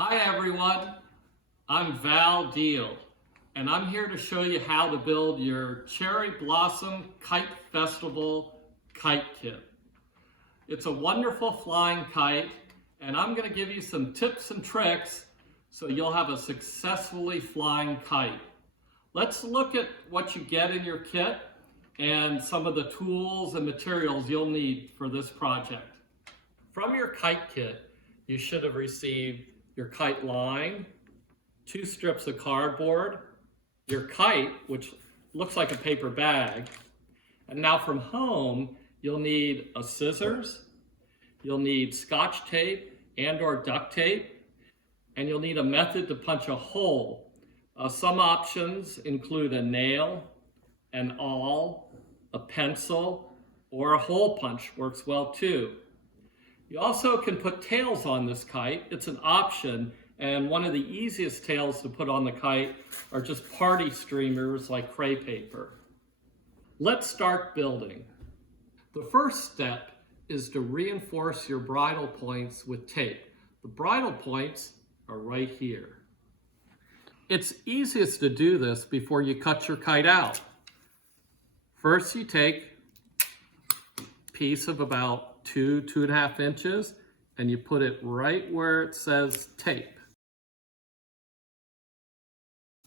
Hi everyone, I'm Val Deal, and I'm here to show you how to build your Cherry Blossom Kite Festival kite kit. It's a wonderful flying kite, and I'm going to give you some tips and tricks so you'll have a successfully flying kite. Let's look at what you get in your kit and some of the tools and materials you'll need for this project. From your kite kit, you should have received your kite line, 2 strips of cardboard, your kite, which looks like a paper bag. And now from home, you'll need a scissors, you'll need Scotch tape and or duct tape, and you'll need a method to punch a hole. Some options include a nail, an awl, a pencil, or a hole punch works well too. You also can put tails on this kite. It's an option, and one of the easiest tails to put on the kite are just party streamers like crepe paper. Let's start building. The first step is to reinforce your bridle points with tape. The bridle points are right here. It's easiest to do this before you cut your kite out. First, you take a piece of about 2.5 inches, and you put it right where it says tape.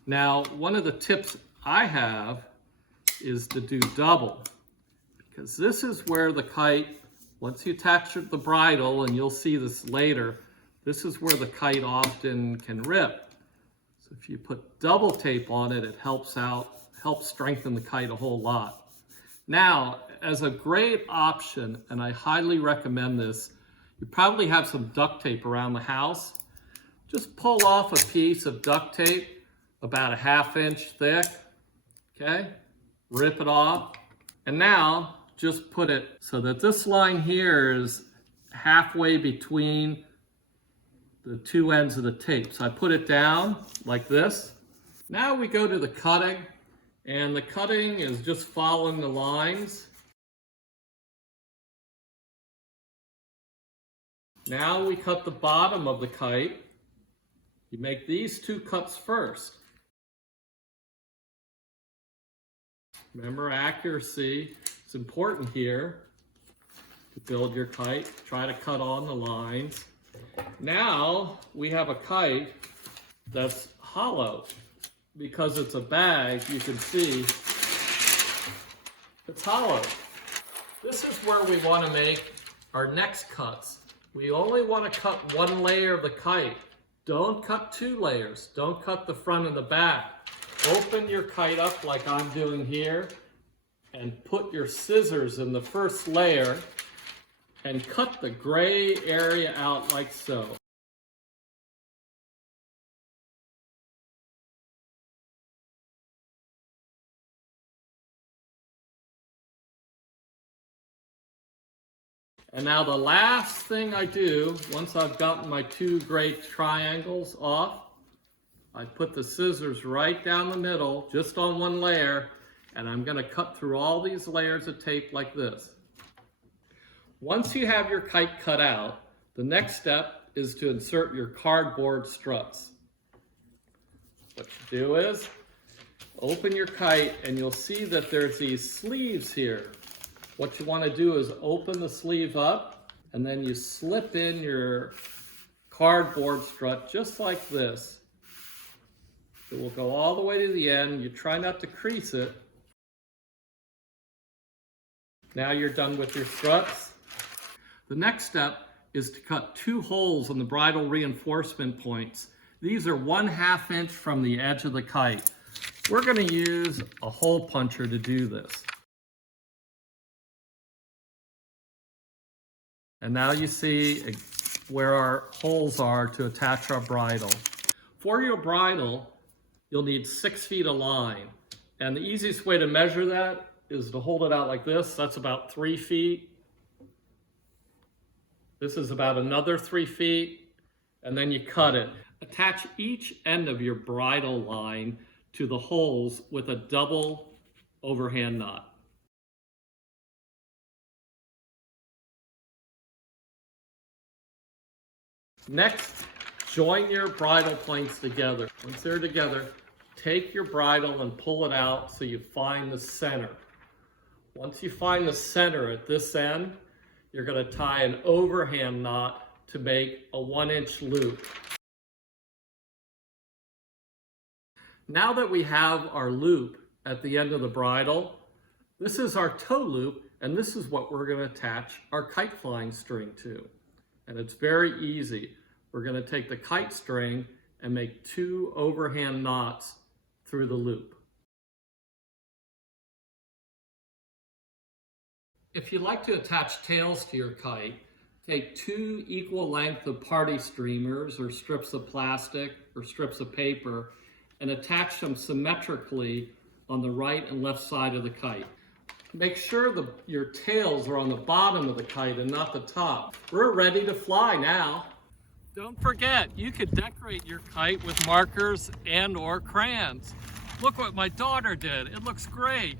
Now, one of the tips I have is to do double, because this is where the kite, once you attach the bridle, and you'll see this later, this is where the kite often can rip. So if you put double tape on it, it helps strengthen the kite a whole lot. Now, as a great option, and I highly recommend this, you probably have some duct tape around the house. Just pull off a piece of duct tape about 1/2 inch thick, okay? Rip it off. And now, just put it so that this line here is halfway between the 2 ends of the tape. So I put it down like this. Now we go to the cutting. And the cutting is just following the lines. Now we cut the bottom of the kite. You make these 2 cuts first. Remember, accuracy is important here to build your kite. Try to cut on the lines. Now we have a kite that's hollow. Because it's a bag, you can see it's hollow. This is where we want to make our next cuts. We only want to cut 1 layer of the kite. Don't cut 2 layers. Don't cut the front and the back. Open your kite up like I'm doing here and put your scissors in the first layer and cut the gray area out like so. And now the last thing I do, once I've gotten my 2 gray triangles off, I put the scissors right down the middle, just on 1 layer, and I'm going to cut through all these layers of tape like this. Once you have your kite cut out, the next step is to insert your cardboard struts. What you do is, open your kite, and you'll see that there's these sleeves here. What you want to do is open the sleeve up, and then you slip in your cardboard strut just like this. It will go all the way to the end. You try not to crease it. Now you're done with your struts. The next step is to cut 2 holes on the bridle reinforcement points. These are 1/2 inch from the edge of the kite. We're going to use a hole puncher to do this. And now you see where our holes are to attach our bridle. For your bridle, you'll need 6 feet of line. And the easiest way to measure that is to hold it out like this. That's about 3 feet. This is about another 3 feet. And then you cut it. Attach each end of your bridle line to the holes with a double overhand knot. Next, join your bridle points together. Once they're together, take your bridle and pull it out so you find the center. Once you find the center at this end, you're going to tie an overhand knot to make a 1-inch loop. Now that we have our loop at the end of the bridle, this is our toe loop, and this is what we're going to attach our kite flying string to. And it's very easy. We're going to take the kite string and make 2 overhand knots through the loop. If you like to attach tails to your kite, take 2 equal length of party streamers or strips of plastic or strips of paper and attach them symmetrically on the right and left side of the kite. Make sure your tails are on the bottom of the kite and not the top. We're ready to fly now. Don't forget, you could decorate your kite with markers and/or crayons. Look what my daughter did. It looks great.